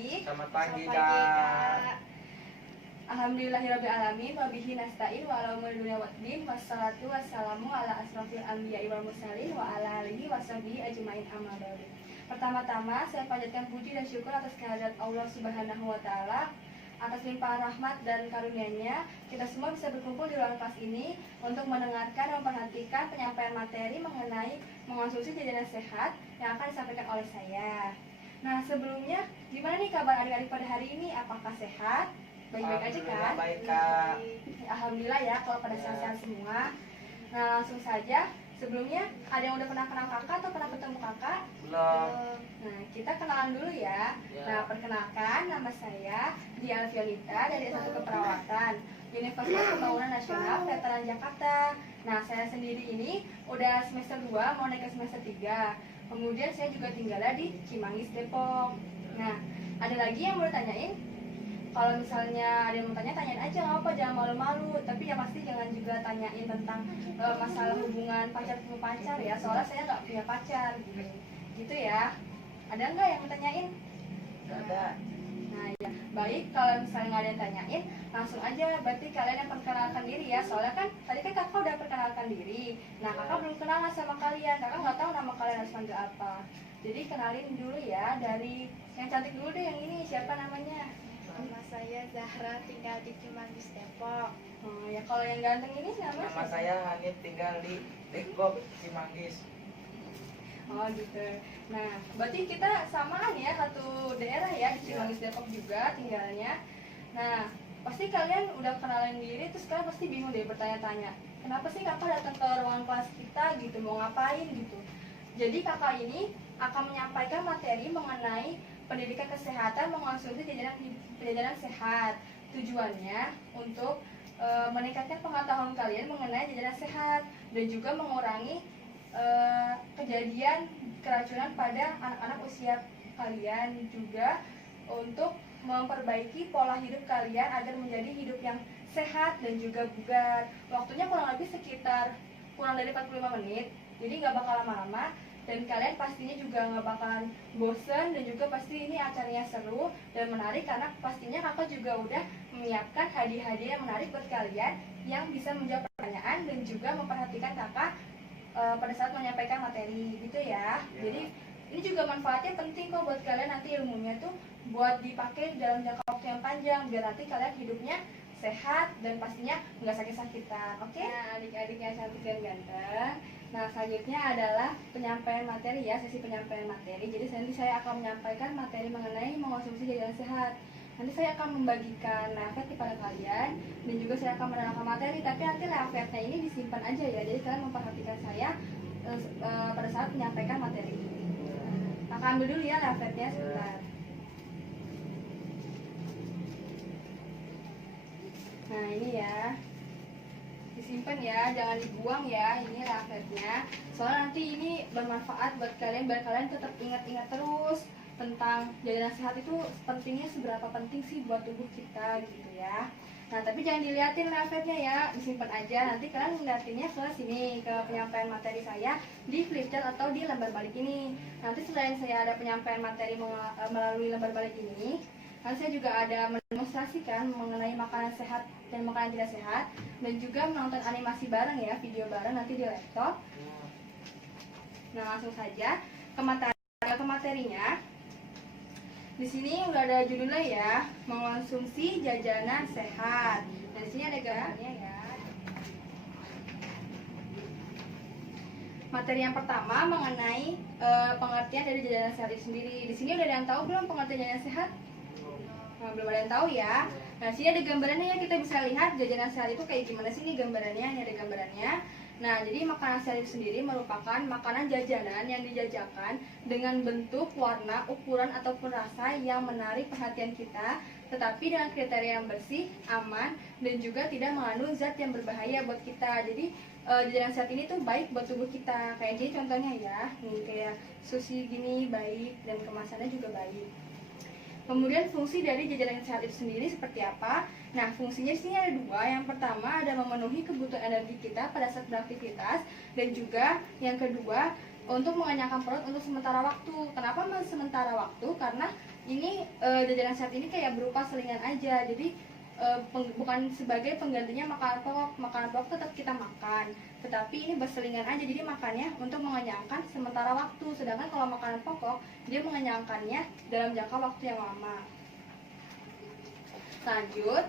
pagi. Selamat pagi, Selamat pagi, Kak. Kak. Alhamdulillahirabbil alamin wa bihi nasta'in wa ala umurid wassalatu wassalamu ala asrofil anbiya'i wal mursalin wa ala alihi washabihi ajmain amma ba'du. Pertama-tama saya panjatkan puji dan syukur atas kehadirat Allah Subhanahu wa taala atas limpahan rahmat dan karunia-Nya kita semua bisa berkumpul di ruang kelas ini untuk mendengarkan dan memperhatikan penyampaian materi mengenai mengonsumsi jajanan sehat yang akan disampaikan oleh saya. Nah, sebelumnya gimana nih kabar adik-adik pada hari ini? Apakah sehat? Baik-baik aja kan? Baik, Kak. Alhamdulillah ya kalau pada sehat-sehat semua. Nah, langsung saja. Sebelumnya ada yang udah pernah kenal kakak atau pernah ketemu kakak? Belum. Nah, kita kenalan dulu ya. Nah, perkenalkan, nama saya Dia Alfiolita dari S1 Keperawatan Universitas Pembangunan Nasional Veteran Jakarta. Nah, saya sendiri ini udah semester 2 mau naik ke semester 3. Kemudian saya juga tinggalnya di Cimanggis, Depok. Nah, ada lagi yang mau tanyain? Kalau misalnya ada yang mau tanya, tanyain aja, nggak apa, jangan malu-malu. Tapi yang pasti jangan juga tanyain tentang masalah hubungan pacar ya. Soalnya saya nggak punya pacar gitu ya. Ada nggak yang mau tanyain? Nggak ada. Nah ya, baik, kalau misalnya nggak ada yang tanyain, langsung aja. Berarti kalian yang perkenalkan diri ya. Soalnya kan tadi kan kakak udah perkenalkan diri. Nah, kakak belum kenalan sama kalian. Kakak nggak tahu nama kalian harus panggil apa. Jadi kenalin dulu ya, dari yang cantik dulu deh, yang ini siapa namanya? Nama saya Zahra, tinggal di Cimanggis, Depok. Oh ya, kalau yang ganteng ini Nama siapa? saya Hanif, tinggal di Depok, Cimanggis. Oh gitu. Nah, berarti kita samaan ya, satu daerah ya, di Cimanggis Depok juga tinggalnya. Nah, pasti kalian udah kenalan diri, terus kalian pasti bingung deh bertanya-tanya, kenapa sih kakak datang ke ruangan kelas kita gitu, mau ngapain gitu. Jadi kakak ini akan menyampaikan materi mengenai pendidikan kesehatan mengonsumsi jajanan sehat. Tujuannya untuk meningkatkan pengetahuan kalian mengenai jajanan sehat dan juga mengurangi kejadian keracunan pada anak-anak usia kalian, juga untuk memperbaiki pola hidup kalian agar menjadi hidup yang sehat dan juga bugar. Waktunya kurang lebih sekitar kurang dari 45 menit, jadi nggak bakal lama-lama. Dan kalian pastinya juga nggak bakalan bosen, dan juga pasti ini acaranya seru dan menarik karena pastinya kakak juga udah menyiapkan hadiah-hadiah yang menarik buat kalian yang bisa menjawab pertanyaan dan juga memperhatikan kakak pada saat menyampaikan materi gitu ya. Jadi ini juga manfaatnya penting kok buat kalian, nanti ilmunya tuh buat dipakai dalam jangka waktu yang panjang biar nanti kalian hidupnya sehat dan pastinya nggak sakit-sakitan. Oke? Nah, adik-adik yang cantik dan ganteng. Nah, selanjutnya adalah penyampaian materi ya, sesi penyampaian materi. Jadi nanti saya akan menyampaikan materi mengenai mengonsumsi jajanan sehat. Nanti saya akan membagikan leaflet kepada kalian dan juga saya akan menerangkan materi. Tapi nanti leafletnya ini disimpan aja ya. Jadi kalian memperhatikan saya pada saat menyampaikan materi. Nah, akan ambil dulu ya leafletnya sebentar. Nah, ini ya, disimpan ya, jangan dibuang ya, ini leafletnya. Soalnya nanti ini bermanfaat buat kalian, biar kalian tetap ingat-ingat terus tentang jajanan sehat itu pentingnya, seberapa penting sih buat tubuh kita gitu ya. Nah, tapi jangan diliatin leafletnya ya, disimpan aja. Nanti kalian ngeliatinnya ke sini, ke penyampaian materi saya di flipchart atau di lembar balik ini. Nanti selain saya ada penyampaian materi melalui lembar balik ini, nanti saya juga ada mendemonstrasikan mengenai makanan sehat dan makanan tidak sehat, dan juga menonton animasi bareng ya, video bareng nanti di laptop. Nah, langsung saja ke materinya. Di sini udah ada judulnya ya, mengonsumsi jajanan sehat. Dan di sini ada gambarnya ya. Materi yang pertama mengenai pengertian dari jajanan sehat itu sendiri. Di sini udah ada yang tahu belum pengertian jajanan sehat? Nah, belum ada yang tahu ya. Nah, sini ada gambarannya ya, kita bisa lihat jajanan sehat itu kayak gimana sih. Ini gambarannya, ini ada gambarannya. Nah, jadi makanan sehat itu sendiri merupakan makanan jajanan yang dijajakan dengan bentuk, warna, ukuran, ataupun rasa yang menarik perhatian kita, tetapi dengan kriteria yang bersih, aman, dan juga tidak mengandung zat yang berbahaya buat kita. Jadi jajanan sehat ini tuh baik buat tubuh kita. Kayak gini contohnya ya, nih kayak sushi gini baik, dan kemasannya juga baik. Kemudian fungsi dari jajanan sehat itu sendiri seperti apa? Nah, fungsinya di sini ada dua. Yang pertama ada memenuhi kebutuhan energi kita pada saat beraktivitas, dan juga yang kedua untuk mengenyangkan perut untuk sementara waktu. Kenapa sementara waktu? Karena ini jajanan sehat ini kayak berupa selingan aja. Jadi bukan sebagai penggantinya makanan pokok. Makanan pokok tetap kita makan, tetapi ini berselingan aja. Jadi makannya untuk mengenyangkan sementara waktu. Sedangkan kalau makanan pokok dia mengenyangkannya dalam jangka waktu yang lama. Lanjut.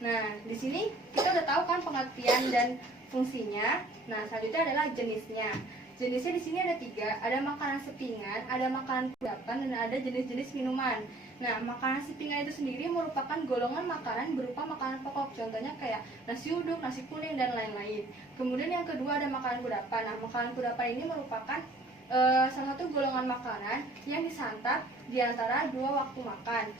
Nah, di sini kita udah tahu kan pengertian dan fungsinya. Nah, selanjutnya adalah jenisnya. Jenisnya di sini ada 3, ada makanan sepingan, ada makanan kudapan, dan ada jenis-jenis minuman. Nah, makanan sepingan itu sendiri merupakan golongan makanan berupa makanan pokok, contohnya kayak nasi uduk, nasi kuning, dan lain-lain. Kemudian yang kedua ada makanan kudapan. Nah, makanan kudapan ini merupakan salah satu golongan makanan yang disantap di antara 2 waktu makan.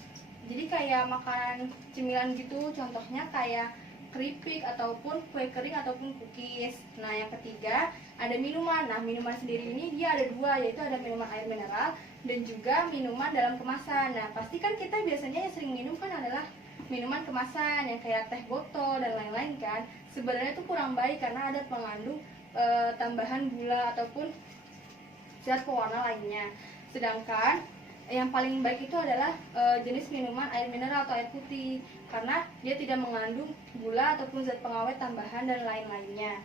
Jadi kayak makanan cemilan gitu, contohnya kayak keripik ataupun kue kering ataupun cookies. Nah, yang ketiga ada minuman. Nah, minuman sendiri ini dia ada 2, yaitu ada minuman air mineral dan juga minuman dalam kemasan. Nah, pasti kan kita biasanya yang sering minum kan adalah minuman kemasan yang kayak teh botol dan lain-lain kan. Sebenarnya itu kurang baik karena ada mengandung tambahan gula ataupun zat pewarna lainnya. Sedangkan yang paling baik itu adalah jenis minuman air mineral atau air putih, karena dia tidak mengandung gula ataupun zat pengawet tambahan dan lain-lainnya.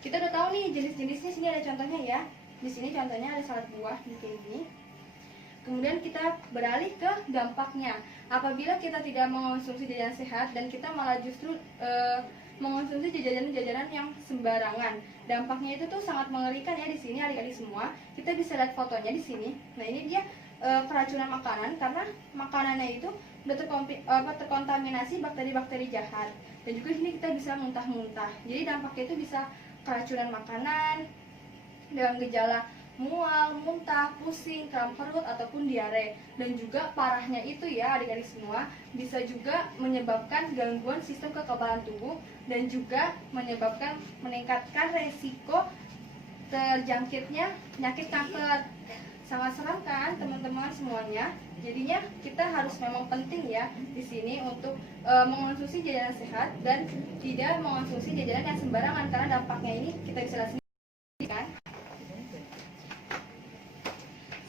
Kita udah tahu nih jenis-jenisnya, sini ada contohnya ya. Di sini contohnya ada salad buah di sini. Kemudian kita beralih ke dampaknya. Apabila kita tidak mengonsumsi jajanan sehat dan kita malah justru mengonsumsi jajanan-jajanan yang sembarangan, dampaknya itu tuh sangat mengerikan ya. Di sini adik-adik semua, kita bisa lihat fotonya di sini. Nah, ini dia keracunan makanan karena makanannya itu udah terkontaminasi bakteri-bakteri jahat. Dan juga di sini kita bisa muntah-muntah. Jadi dampaknya itu bisa keracunan makanan dengan gejala mual, muntah, pusing, kram perut ataupun diare. Dan juga parahnya itu ya adik-adik semua, bisa juga menyebabkan gangguan sistem kekebalan tubuh dan juga meningkatkan resiko terjangkitnya penyakit kanker. Sangat seram kan teman-teman semuanya. Jadinya kita harus memang penting ya di sini untuk mengonsumsi jajanan sehat dan tidak mengonsumsi jajanan yang sembarangan, karena dampaknya ini kita bisa lihat sendiri kan.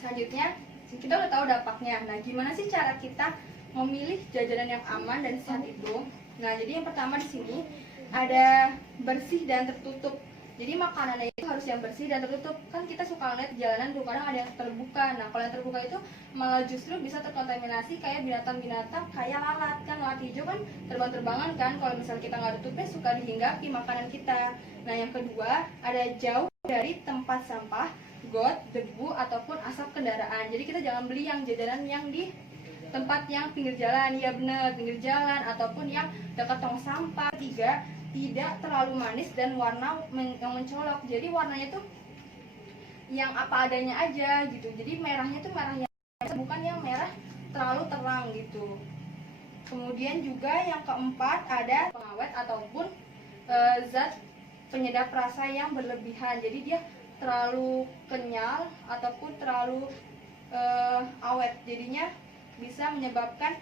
Selanjutnya kita udah tahu dampaknya. Nah, gimana sih cara kita memilih jajanan yang aman dan sehat itu? Nah, jadi yang pertama di sini ada bersih dan tertutup. Jadi makanannya itu harus yang bersih dan tertutup. Kan kita suka ngeliat di jalanan tuh kadang ada yang terbuka. Nah, kalau yang terbuka itu malah justru bisa terkontaminasi kayak binatang-binatang kayak lalat. Kan lalat hijau kan terbang-terbangan kan. Kalau misalnya kita nggak tutupnya suka dihinggapi makanan kita. Nah, yang kedua ada jauh dari tempat sampah, got, debu ataupun asap kendaraan. Jadi kita jangan beli yang jajanan yang di tempat yang pinggir jalan, ya bener, pinggir jalan ataupun yang dekat tong sampah. 3, tidak terlalu manis dan warna yang mencolok. Jadi warnanya tuh yang apa adanya aja gitu. Jadi merahnya tuh merah yang bukan yang merah terlalu terang gitu. Kemudian juga yang keempat ada pengawet ataupun zat penyedap rasa yang berlebihan. Jadi dia terlalu kenyal ataupun terlalu awet. Jadinya bisa menyebabkan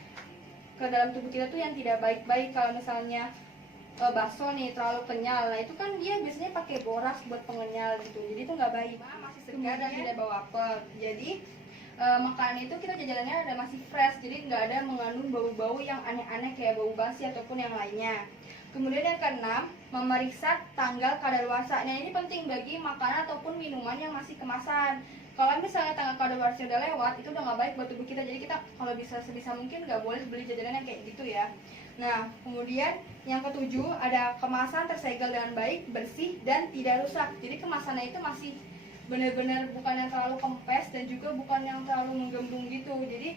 ke dalam tubuh kita tuh yang tidak baik-baik. Kalau misalnya bakso nih terlalu kenyal, nah itu kan dia biasanya pakai boras buat pengenyal gitu, jadi itu nggak baik. Masih segar dan tidak bau apel. Jadi makanan itu kita jajalannya ada masih fresh, jadi nggak ada mengandung bau-bau yang aneh-aneh kayak bau basi ataupun yang lainnya. Kemudian yang keenam, memeriksa tanggal kadaluarsa. Nah, ini penting bagi makanan ataupun minuman yang masih kemasan. Kalau misalnya tanggal kadaluarsa udah lewat, itu udah nggak baik buat tubuh kita. Jadi kita kalau bisa sebisa mungkin nggak boleh beli jajanan yang kayak gitu ya. Nah, kemudian yang ketujuh ada kemasan tersegel dengan baik, bersih, dan tidak rusak. Jadi kemasannya itu masih benar-benar bukan yang terlalu kempes dan juga bukan yang terlalu menggembung gitu. Jadi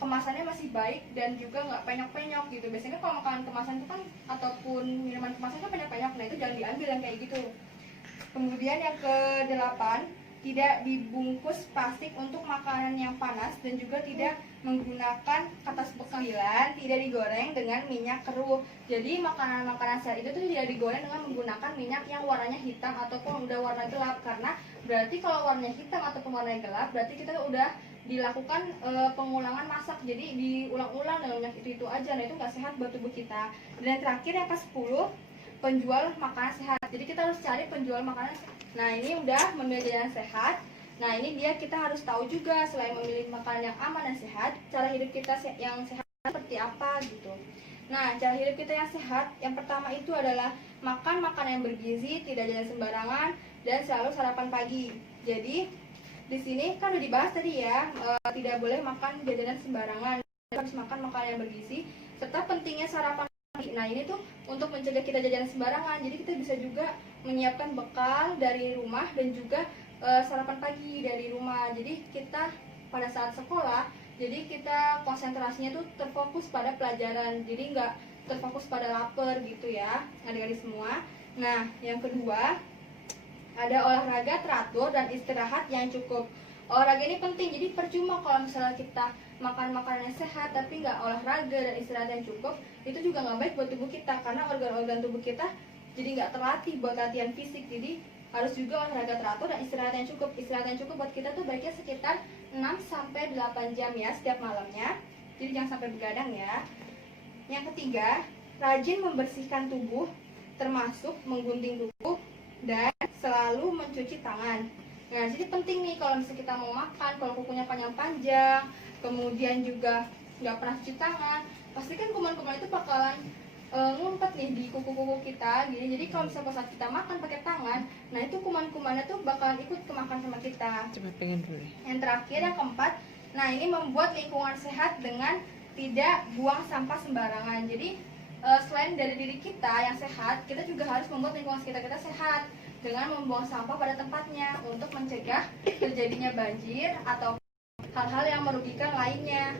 kemasannya masih baik dan juga nggak penyok-penyok gitu. Biasanya kalau makanan kemasan itu kan ataupun minuman kemasan kan penyok-penyok, nah itu jangan diambil yang kayak gitu. Kemudian yang ke-8, tidak dibungkus plastik untuk makanan yang panas dan juga tidak menggunakan kertas bekas. 9, tidak digoreng dengan minyak keruh. Jadi makanan-makanan sehat itu tuh tidak digoreng dengan menggunakan minyak yang warnanya hitam ataupun udah warna gelap, karena berarti kalau warnanya hitam ataupun warnanya gelap berarti kita udah dilakukan pengulangan masak, jadi diulang-ulang dengan minyak itu aja. Nah, itu nggak sehat buat tubuh kita. Dan yang terakhir yang ke-10, penjual makanan sehat. Jadi kita harus cari penjual makanan sehat. Nah, ini udah memilih jajanan sehat. Nah, ini dia kita harus tahu juga selain memilih makanan yang aman dan sehat, cara hidup kita yang sehat seperti apa gitu. Nah, cara hidup kita yang sehat, yang pertama itu adalah makan makanan yang bergizi, tidak jajan sembarangan, dan selalu sarapan pagi. Jadi, di sini kan udah dibahas tadi ya, tidak boleh makan jajanan sembarangan, harus makan makanan yang bergizi, serta pentingnya sarapan pagi. Nah, ini tuh untuk mencegah kita jajanan sembarangan, jadi kita bisa juga menyiapkan bekal dari rumah dan juga sarapan pagi dari rumah. Jadi kita pada saat sekolah, jadi kita konsentrasinya tuh terfokus pada pelajaran, jadi nggak terfokus pada lapar gitu ya adik-adik semua. Nah, yang kedua ada olahraga teratur dan istirahat yang cukup. Olahraga ini penting, jadi percuma kalau misalnya kita makan makanan yang sehat tapi nggak olahraga dan istirahat yang cukup, itu juga nggak baik buat tubuh kita, karena organ-organ tubuh kita jadi nggak terlatih buat latihan fisik. Jadi harus juga olahraga teratur dan istirahat yang cukup. Istirahat yang cukup buat kita tuh baiknya sekitar 6-8 jam ya setiap malamnya, jadi jangan sampai begadang ya. Yang ketiga, rajin membersihkan tubuh, termasuk menggunting tubuh dan selalu mencuci tangan. Nah, jadi penting nih kalau misalnya kita mau makan, kalau kukunya panjang-panjang, kemudian juga nggak pernah cuci tangan, pasti kan kuman-kuman itu bakalan ngumpet nih di kuku-kuku kita gini. Jadi kalau misalnya saat kita makan pakai tangan, nah itu kuman-kumannya tuh bakalan ikut kemakan sama kita. Coba pengen dulu. Yang terakhir, yang keempat, nah ini membuat lingkungan sehat dengan tidak buang sampah sembarangan. Jadi selain dari diri kita yang sehat, kita juga harus membuat lingkungan sekitar kita sehat dengan membuang sampah pada tempatnya untuk mencegah terjadinya banjir atau hal-hal yang merugikan lainnya.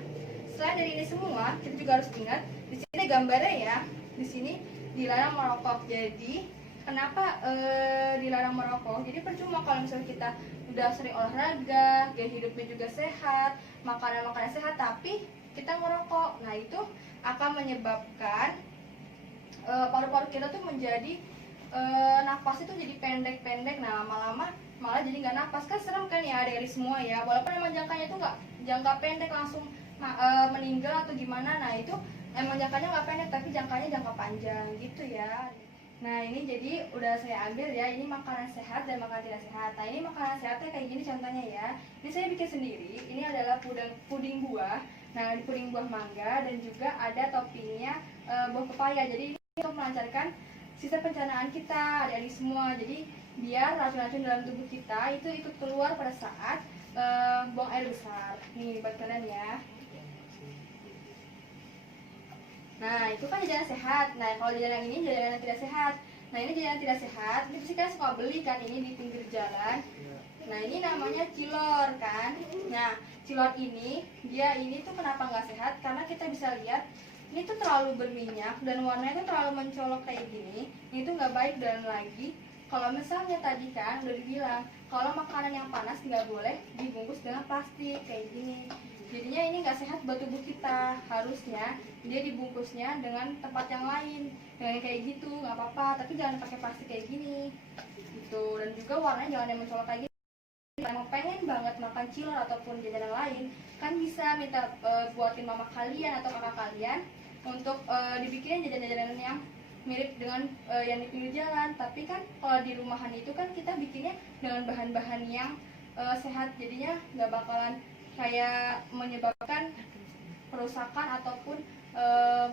Selain dari ini semua, kita juga harus ingat di sini ada gambarnya ya. Di sini dilarang merokok. Jadi kenapa dilarang merokok? Jadi percuma kalau misalnya kita udah sering olahraga, gaya hidupnya juga sehat, makanan-makanan sehat, tapi kita ngerokok. Nah, itu akan menyebabkan paru-paru kita tuh menjadi napas itu jadi pendek-pendek. Nah, lama-lama malah jadi nggak napas. Kan serem kan ya dari semua ya, walaupun emang jangkanya itu nggak jangka pendek langsung meninggal atau gimana. Nah, itu emang jangkanya nggak pendek tapi jangkanya jangka panjang gitu ya. Nah, ini jadi udah saya ambil ya, ini makanan sehat dan makanan tidak sehat. Nah, ini makanan sehatnya kayak gini contohnya ya. Ini saya bikin sendiri. Ini adalah puding buah. Nah, di puding buah mangga dan juga ada toppingnya buah pepaya. Jadi ini untuk melancarkan sistem pencernaan kita, adik-adik semua. Jadi biar racun-racun dalam tubuh kita itu ikut keluar pada saat buang air besar. Nih buat kalian ya. Nah, itu kan jajanan sehat. Nah, kalau jajanan ini jajanan yang tidak sehat. Nah, ini jajanan tidak sehat. Ini pasti kalian suka beli kan ini di pinggir jalan. Nah, ini namanya cilor kan. Nah, cilor ini ini tuh kenapa nggak sehat? Karena kita bisa lihat ini tuh terlalu berminyak dan warnanya tuh terlalu mencolok kayak gini. Ini tuh nggak baik. Dan lagi kalau misalnya tadi kan udah dibilang kalau makanan yang panas nggak boleh dibungkus dengan plastik kayak gini. Jadinya ini nggak sehat buat tubuh kita. Harusnya dia dibungkusnya dengan tempat yang lain, dengan kayak gitu nggak apa-apa, tapi jangan pakai plastik kayak gini gitu. Dan juga warnanya jangan yang mencolok kayak gini. Kalau pengen banget makan cilor ataupun jajanan lain, kan bisa minta buatin mama kalian atau kakak kalian untuk dibikinin jajanan-jajanan yang mirip dengan yang di pinggir jalan. Tapi kan kalau di rumahan itu kan kita bikinnya dengan bahan-bahan yang sehat, jadinya nggak bakalan kayak menyebabkan kerusakan ataupun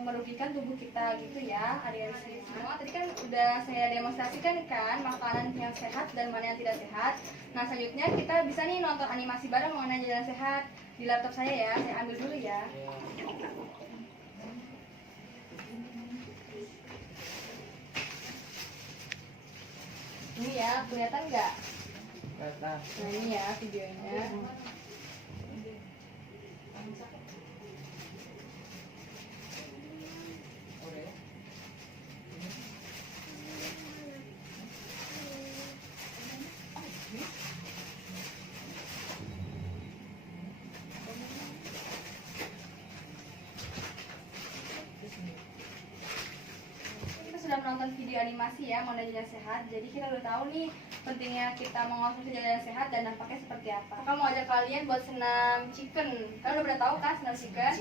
merugikan tubuh kita gitu ya adik-adik semua. Tadi kan udah saya demonstrasikan kan makanan yang sehat dan mana yang tidak sehat. Nah, selanjutnya kita bisa nih nonton animasi bareng mengenai jalan sehat di laptop saya ya. Saya ambil dulu ya. Ini ya, kelihatan nggak? Kelihatan. Nah, ini ya videonya. Sudah menonton video animasi ya mengenai jalan sehat, jadi kita udah tahu nih pentingnya kita mengonsumsi jalan sehat dan dampaknya seperti apa. Kakak mau ajak kalian buat senam chicken. Kalian udah pernah tahu kan senam chicken?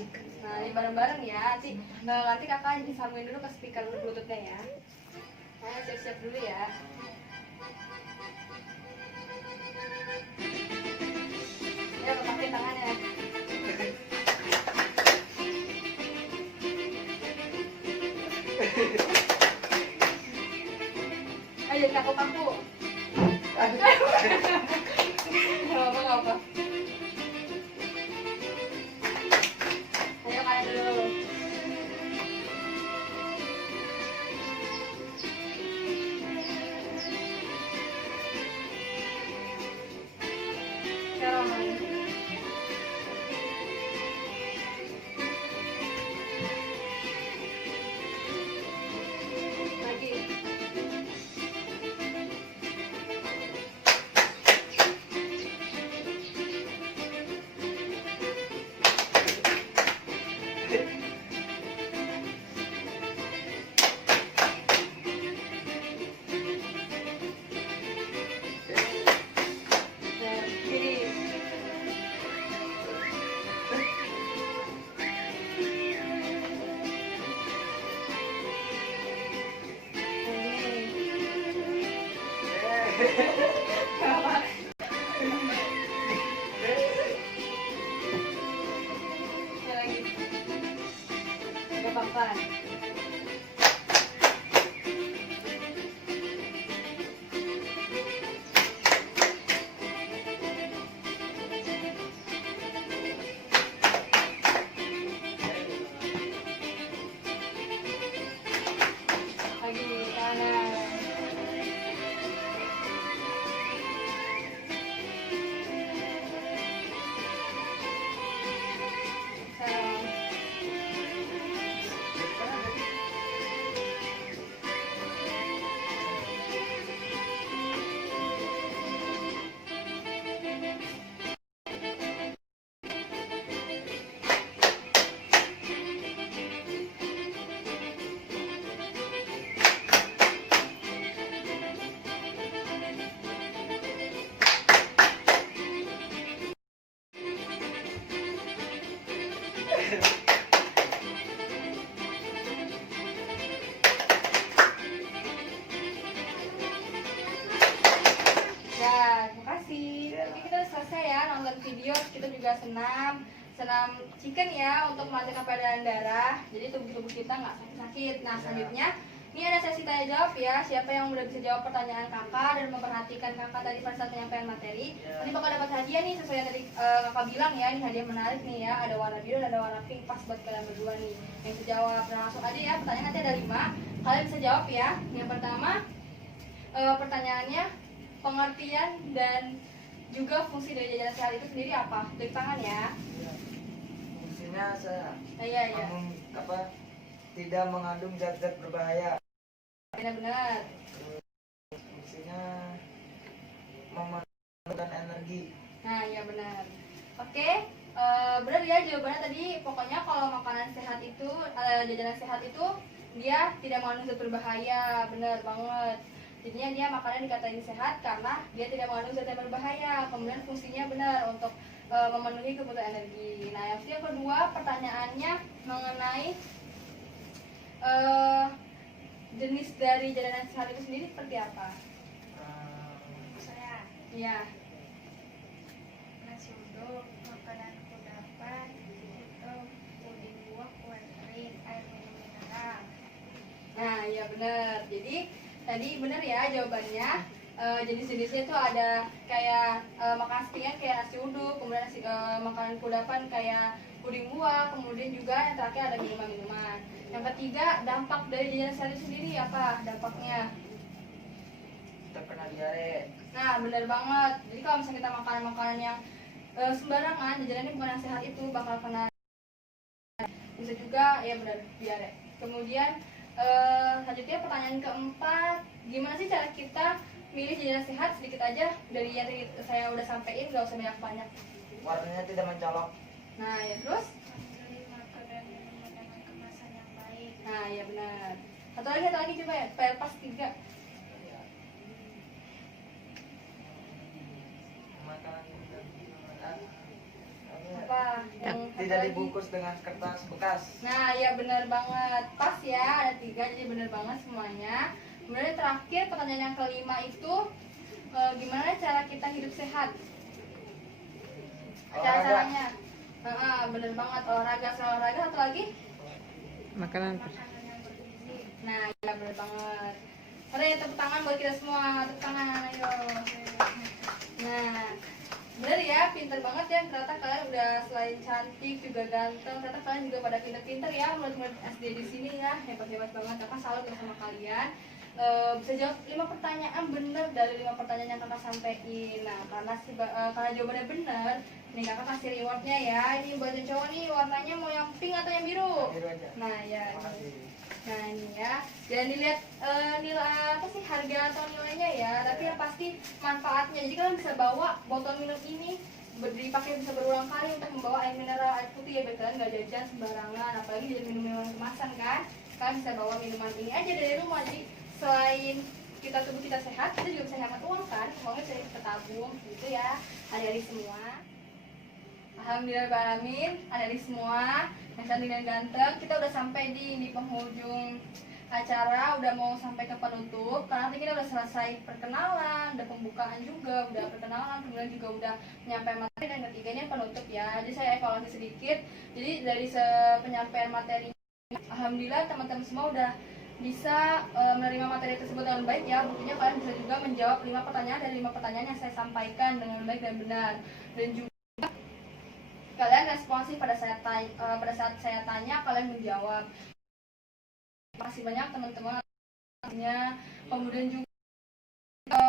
Nah, ini bareng-bareng ya. Nanti kakak disambungin dulu ke speaker bluetoothnya ya. Nah, siap-siap dulu ya. Ya lagi. Gak apa-apa. Lagi kanan. Sekarang. Ya, terima kasih. Oke, kita udah selesai ya nonton video. Kita juga senam chicken ya untuk melancarkan peredaran darah. Jadi tubuh kita nggak sakit-sakit. Nah, selanjutnya ini ada sesi tanya jawab ya. Siapa yang udah bisa jawab pertanyaan kakak dan memperhatikan kakak tadi pada saat penyampaian materi, nanti bakal dapat hadiah nih sesuai yang tadi kakak bilang ya. Ini hadiah menarik nih ya. Ada warna biru dan ada warna pink pas buat kalian berdua nih yang bisa jawab. Nah, langsung aja ya. Pertanyaan nanti ada 5. Kalian bisa jawab ya. Yang pertama pertanyaannya, pengertian dan juga fungsi dari jajanan sehat itu sendiri apa? Tulis tangan ya. Fungsinya Iya, iya. tidak mengandung zat-zat berbahaya. Benar-benar. Fungsinya memenuhkan energi. Nah, iya benar. Oke, benar ya jawabannya tadi. Pokoknya kalau makanan sehat itu, jajanan sehat itu dia tidak mengandung zat berbahaya. Benar banget. Jadinya dia makanan dikatain sehat karena dia tidak mengandung zat yang berbahaya. Kemudian fungsinya benar untuk memenuhi kebutuhan energi. Nah, yang kedua pertanyaannya mengenai jenis dari jajanan sehat itu sendiri seperti apa? Saya Iya. nasi uduk, makanan kudapan, itu puding buah, kue kering, air minum mineral. Nah, ya benar. Jadi tadi benar ya jawabannya. Jenis-jenisnya tuh ada kayak makan sepian kayak nasi uduk, kemudian makanan kudapan kayak puding buah, kemudian juga yang terakhir ada minuman-minuman. Yang ketiga, dampak dari jajanan sehat itu sendiri apa dampaknya? Terkena diare. Nah, benar banget. Jadi kalau misalnya kita makan makanan yang sembarangan, jajanannya bukan yang sehat itu bakal kena. Bisa juga ya benar diare. Kemudian selanjutnya pertanyaan keempat, gimana sih cara kita milih jajanan sehat? Sedikit aja dari yang tadi saya udah sampein, gak usah banyak-banyak. Warnanya tidak mencolok. Nah, ya terus? Memilih makanan minuman dengan kemasan yang baik. Nah, ya benar. Satu lagi coba ya, pas 3. Makanan Apa? Yang satu tidak lagi. dibungkus dengan kertas bekas. Nah, ya benar banget. Pas ya, ada 3, jadi benar banget semuanya. Kemudian yang terakhir, pertanyaan yang kelima itu gimana cara kita hidup sehat? Cara-caranya. Benar banget, olahraga. Selain olahraga, satu lagi? Makanan Makanan yang bergizi. Nah, ya benar banget. Oke, tepuk tangan buat kita semua. Tepuk tangan, ayo. Nah, bener ya, pinter banget ya. Ternyata kalian udah selain cantik juga ganteng. Ternyata kalian juga pada pinter-pinter ya, murid-murid SD di sini ya. Hebat-hebat banget. Kakak salut ya sama kalian. Bisa jawab 5 pertanyaan bener dari 5 pertanyaan yang kakak sampein. Nah, karena jawabannya bener, nih kakak kasih rewardnya ya. Ini buat yang cowok nih, warnanya mau yang pink atau yang biru? Biru aja. Nah, ya. Terima kasih. Nah, ini ya. Jangan dilihat nilai apa sih harga atau nilainya ya, tapi yang pasti manfaatnya. Jadi kalian bisa bawa botol minum ini dipakai bisa berulang kali untuk membawa air mineral, air putih ya, kalian nggak jajan sembarangan, apalagi jadi minum-minuman kemasan kan. Kalian bisa bawa minuman ini aja dari rumah. Jadi selain tubuh kita sehat, kita juga bisa hemat uang kan, uangnya bisa kita tabung gitu ya. Adik-adik semua, alhamdulillah, adik-adik semua yang cantik dan ganteng, kita udah sampai di penghujung acara udah mau sampai ke penutup, karena nanti kita udah selesai perkenalan, udah pembukaan juga, udah perkenalan, kemudian juga udah nyampe materi, dan ketiganya penutup ya. Jadi saya evaluasi sedikit. Jadi dari penyampaian materi, alhamdulillah teman-teman semua udah bisa menerima materi tersebut dengan baik ya. Buktinya kalian bisa juga menjawab 5 pertanyaan dari 5 pertanyaan yang saya sampaikan dengan baik dan benar. Dan juga kalian responsif pada saat saya tanya, kalian menjawab. Terima kasih banyak teman-teman. Kemudian juga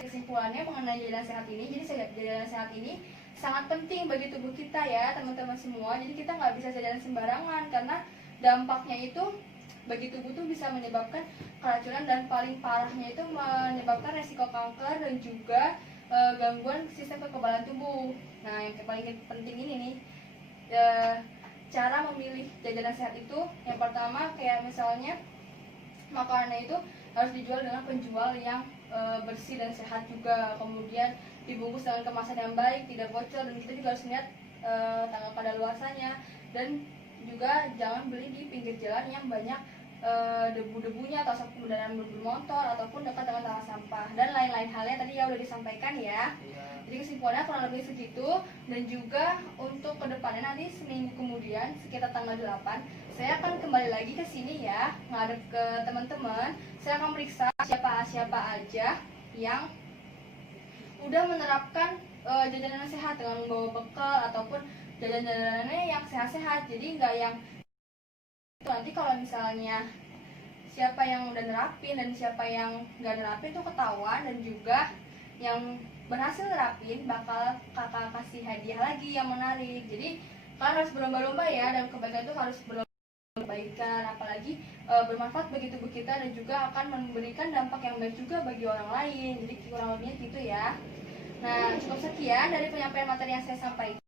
kesimpulannya mengenai jalan sehat ini. Jadi jalan sehat ini sangat penting bagi tubuh kita ya teman-teman semua. Jadi kita nggak bisa jalan sembarangan, karena dampaknya itu bagi tubuh tuh bisa menyebabkan keracunan, dan paling parahnya itu menyebabkan resiko kanker dan juga gangguan sistem kekebalan tubuh. Nah, yang paling penting ini nih, cara memilih jajanan sehat itu, yang pertama kayak misalnya makanannya itu harus dijual dengan penjual yang bersih dan sehat juga, kemudian dibungkus dengan kemasan yang baik, tidak bocor, dan kita juga harus lihat tanggal kadaluarsanya, dan juga jangan beli di pinggir jalan yang banyak debu-debunya atau asap kendaraan bermotor ataupun dekat dengan tong sampah dan lain-lain halnya tadi ya udah disampaikan ya. Jadi kesimpulannya kurang lebih segitu. Dan juga untuk kedepannya nanti seminggu kemudian sekitar tanggal 8 saya akan kembali lagi ke sini ya, ngadep ke teman-teman. Saya akan periksa siapa aja yang udah menerapkan jajanan sehat dengan membawa bekal ataupun jajan-jajanannya yang sehat-sehat. Jadi nggak yang nanti kalau misalnya siapa yang udah nerapin dan siapa yang nggak nerapin itu ketahuan, dan juga yang berhasil nerapin bakal kakak kasih hadiah lagi yang menarik. Jadi kalian harus berlomba-lomba ya, dan kebaikan itu harus kebaikan, apalagi bermanfaat bagi tubuh kita dan juga akan memberikan dampak yang baik juga bagi orang lain. Jadi kurang lebihnya gitu ya. Nah, cukup sekian dari penyampaian materi yang saya sampaikan.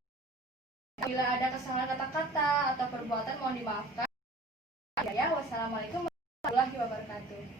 Bila ada kesalahan kata-kata atau perbuatan mohon dimaafkan. Ya, wassalamualaikum warahmatullahi wabarakatuh.